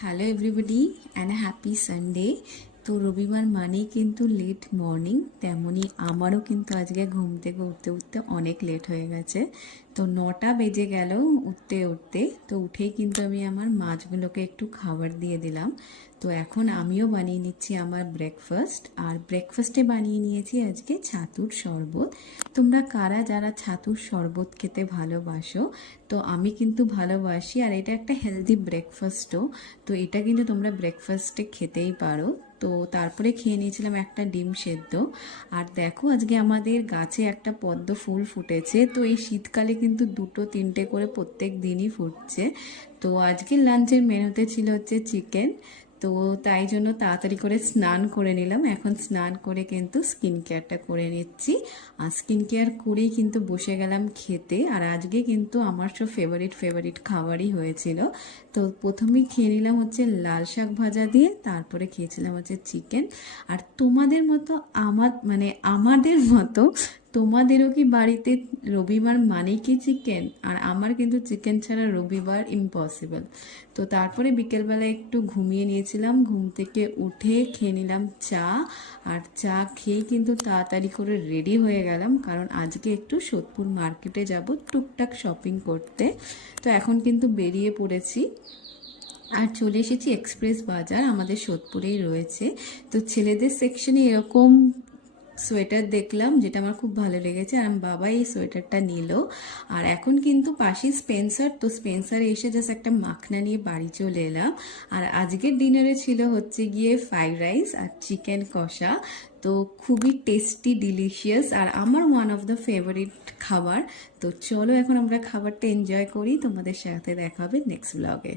Hello everybody and happy Sunday. তো রবিবার মানেই কিন্তু লেট মর্নিং, তেমনই আমারও কিন্তু আজকে ঘুম থেকে উঠতে উঠতে অনেক লেট হয়ে গেছে। তো 9টা বেজে গেল উঠতে উঠতে। তো উঠেই কিন্তু আমি আমার মাছগুলোকে একটু খাবার দিয়ে দিলাম। তো এখন আমিও বানিয়ে নিচ্ছি আমার ব্রেকফাস্ট, আর ব্রেকফাস্টে বানিয়ে নিয়েছি আজকে ছাতুর শরবত। তোমরা কারা যারা ছাতুর শরবত খেতে ভালোবাসো? তো আমি কিন্তু ভালোবাসি, আর এটা একটা হেলদি ব্রেকফাস্টও। তো এটা কিন্তু তোমরা ব্রেকফাস্টে খেতেই পারো। তো তারপরে খেয়ে নিয়েছিলাম একটা ডিম সেদ্ধ। আর দেখো আজকে আমাদের গাছে একটা পদ্ম ফুল ফুটেছে। তো এই শীতকালে কিন্তু 2-3টে করে প্রত্যেক দিনই ফুটছে। তো আজকের লাঞ্চের মেনুতে ছিল হচ্ছে চিকেন। তো তাই জন্য তাড়াতাড়ি করে স্নান করে নিলাম। এখন স্নান করে কিন্তু স্কিন কেয়ারটা করে নিচ্ছি, আর স্কিন কেয়ার করেই কিন্তু বসে গেলাম খেতে। আর আজকে কিন্তু আমার সব ফেভারিট খাবারই হয়েছিল। তো প্রথমেই খেয়ে নিলাম হচ্ছে লাল শাক ভাজা দিয়ে, তারপরে খেয়েছিলাম হচ্ছে চিকেন। আর তোমাদের মতো আমাদের মতো তোমাদেরও কি বাড়িতে রবিবার মানেই কি চিকেন? আর আমার কিন্তু চিকেন ছাড়া রবিবার ইম্পসিবল। তো তারপরে বিকেলবেলা একটু ঘুমিয়ে নিয়েছিলাম, ঘুম থেকে উঠে খেয়ে নিলাম চা। আর চা খেয়ে কিন্তু তাড়াতাড়ি করে রেডি হয়ে গেলাম, কারণ আজকে একটু সোদপুর মার্কেটে যাব টুকটাক শপিং করতে। তো এখন কিন্তু বেরিয়ে পড়েছি আর চলে এসেছি এক্সপ্রেস বাজার, আমাদের সোদপুরেই রয়েছে। তো ছেলেদের সেকশনে এরকম সোয়েটার দেখলাম যেটা আমার খুব ভালো লেগেছে, আর আমার বাবা এই সোয়েটারটা নিল। আর এখন কিন্তু পাশেই স্পেন্সার, তো স্পেন্সারে এসে জাস্ট একটা মাখনা নিয়ে বাড়ি চলে এলাম। আর আজকের ডিনারে ছিল হচ্ছে গিয়ে ফ্রাইড রাইস আর চিকেন কষা। তো খুবই টেস্টি ডিলিশিয়াস, আর আমার ওয়ান অফ দ্য ফেভারিট খাবার। তো চলো এখন আমরা খাবারটা এনজয় করি, তোমাদের সাথে দেখা হবে নেক্সট ব্লগে।